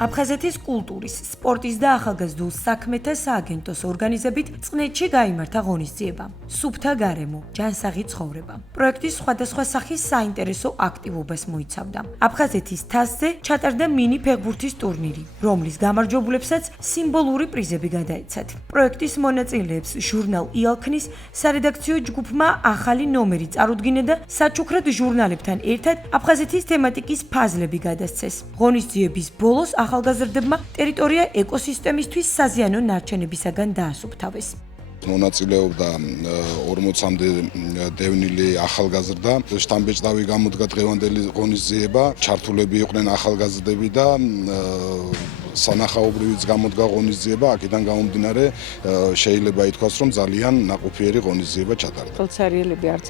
აფხაზეთის კულტურის, სპორტის და ახალგაზრდულ საქმეთა სააგენტოს ორგანიზებით წყნეთში გაიმართა ღონისძიება. სუფთა გარემო, ჯანსაღი ცხოვრება. პროექტის სხვადასხვა სახის საინტერესო აქტივობას მოიცავდა. აფხაზეთის თასზე ჩატარდა მინი ფეხბურთის ტურნირი, რომლის გამარჯვებულებსაც სიმბოლური პრიზები გადაეცათ. პროექტის მონაწილეებს ჟურნალ იალქნის სარედაქციო ჯგუფმა ახალი ნომერი წარუდგინა და საჩუქრად ჟურნალებთან ერთად აფხაზეთის თემატიკის ფაზლები გადასცეს. ღონისძიების ბოლოს ახალგაზრდებმა ტერიტორია ეკოსისტემისთვის საზიანო ნარჩენებისაგან დაასუფთავეს. მონაწილეობდა 40-მდე დევნილი ახალგაზრდა. შთამბეჭდავი გამოდგა დღევანდელი ღონისძიება. ჩართულები იყვნენ ახალგაზრდები და სანახაობრივიც გამოდგა ღონისძიება. აქედან გამომდინარე შეიძლება ითქვას, რომ ძალიან ნაყოფიერი ღონისძიება ჩატარდა. ხელსარიელები არც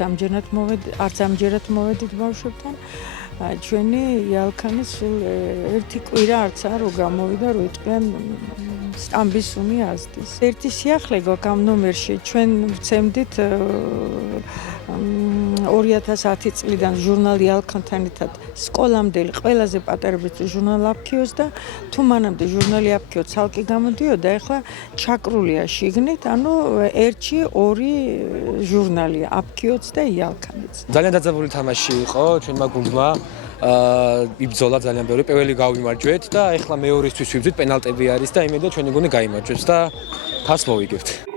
ამჯერად მოვედით ბავშვებთან. ჩვენი იალქანის სულ ერთი კვირა არცაა რომ გამოვიდა, რომ იტყვიან სტამბის უნი ასდის. ერთი სიახლე გვაქვს ამ ნომერში. ჩვენ ვცემდით 2010 წლიდან ჟურნალი იალქანთან ერთად სკოლამდელი ყველაზე პატარებითი ჟურნალ აფქიოს და თუ მანამდე ჟურნალი აფქიო ცალკე გამოდიოდა, ეხლა ჩაკრულია შიგნით, ანუ ერთში ორი ჟურნალია, აფქიოც და იალქანიც. ძალიან დაძაბული თამაში იყო ჩვენმა გუნდმა. იბრძოლა ძალიან ბევრი, პირველი გავიმარჯვეთ და ეხლა მეორესთვის ვიბრძვით, პენალტები არის და იმედი ჩვენი გუნდი გაიმარჯვებს და თასს მოვიგებთ.